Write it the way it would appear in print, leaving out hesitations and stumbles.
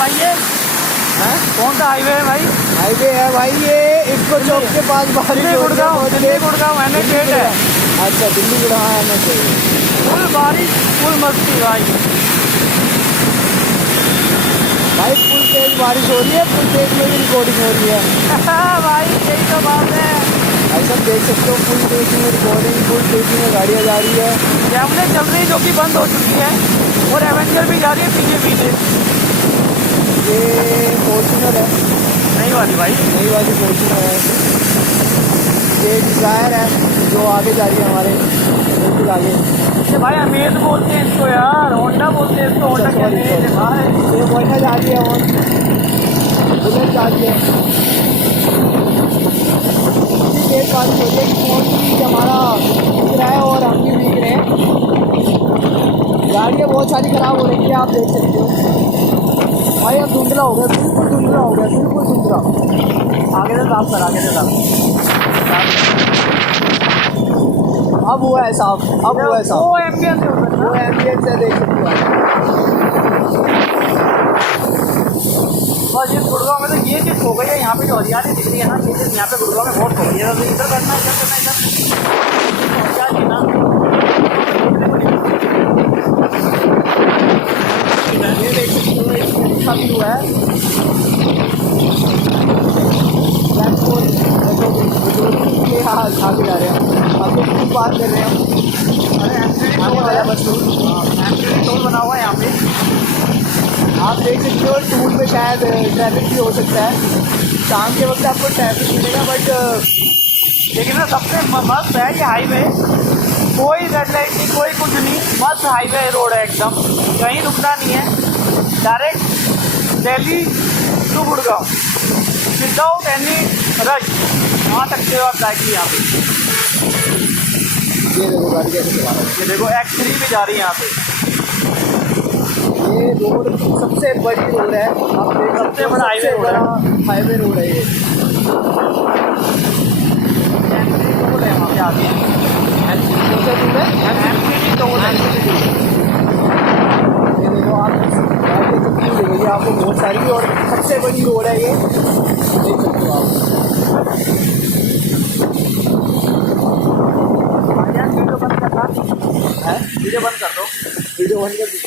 भाई ये? हैं? कौन सा हाईवे है भाई? हाईवे है भाई ये, इक्को चौक के पास बारिश दिल्ली हो रही है बहुत दिल्ली तेज। गुड़गांव NH 8 है। अच्छा दिल्ली गुड़गांव आना चाहिए। फुल बारिश फुल मस्ती भाई। भाई फुल तेज बारिश हो रही है, फुल तेज में भी रिकॉर्डिंग हो रही है। भाई यही तो बात है। भाई सब देख सकते हो, फुल तेज में रिकॉर्डिंग, फुल तेज में गाड़ियाँ जा रही है। कैमरे चल रही जो कि बंद हो चुकी है और एवेंजर भी जा रही है पीछे पीछे। ये फॉर्चूनर है, नहीं वाली भाई। नई वाली फॉर्चूनर है। ये डिज़ायर है जो आगे जा रही है हमारे बिल्कुल आगे। ये भाई अमेज बोलते हैं इसको यार, होंडा बोलते हैं इसको। होंडा सॉरी कहते हैं भाई। ये वोल्टा जा रही है और बुलेट जा रही है। इतनी तेज बारिश हो रही है कि फोन भी हमारा दिख रहा है और हम भी भीग रहे हैं। गाड़ियाँ बहुत सारी खराब हो रही है, आप देख सकते हो। भाई अब धुंधला हो गया, बिल्कुल धुंधला हो गया, बिल्कुल धुंधला। आगे से साफ कर, आगे से साफ। अब हुआ है साफ, अब हुआ है साफ। वो एम्बियंस वो एम्बियंस है, देख सकते हो। बस ये गुड़गांव में तो ये चीज़ हो गई है। यहाँ पे जो हरियाली दिख रही है ना, ये चीज़ यहाँ पे गुड़गांव में बहुत हो गई है। तो इधर करना, इधर करना, इधर हरियाली ना। ये देख सकते हो, एक अच्छा व्यू है। आगे जा रहे हैं, आगे की बात कर रहे हैं हम। अरे एमसीडी आने वाला बस टूल। एमसीडी टोल बना हुआ है यहाँ पे। आप देख सकते हो टूल पे शायद ट्रैफिक भी हो सकता है, शाम के वक्त आपको ट्रैफिक मिलेगा, बट लेकिन ना सबसे मस्त है ये हाईवे। कोई रेड लाइट नहीं, कोई कुछ नहीं, मस्त हाईवे रोड है एकदम। कहीं रुकना नहीं है, direct Delhi to Gurgaon without any rush आ सकते हो आप डायरेक्टली यहाँ पे। ये देखो गाड़ी कैसे चला रहा ये देखो X3 भी जा रही है यहाँ पे। है। ये रोड सबसे बड़ी रोड है, आप देख सबसे बड़ा हाईवे रोड है। हाईवे रोड है ये। एमसीडी टोल है वहाँ पे आगे। कौन सा टूल है? एमसीडी टोल है। ये देखो आप गाड़ी तो क्यों देखो, ये आपको बहुत सारी और सबसे बड़ी रोड है ये, देख सकते हो आप। वीडियो बंद करना है वीडियो बंद कर दो। वीडियो बंद कर दी।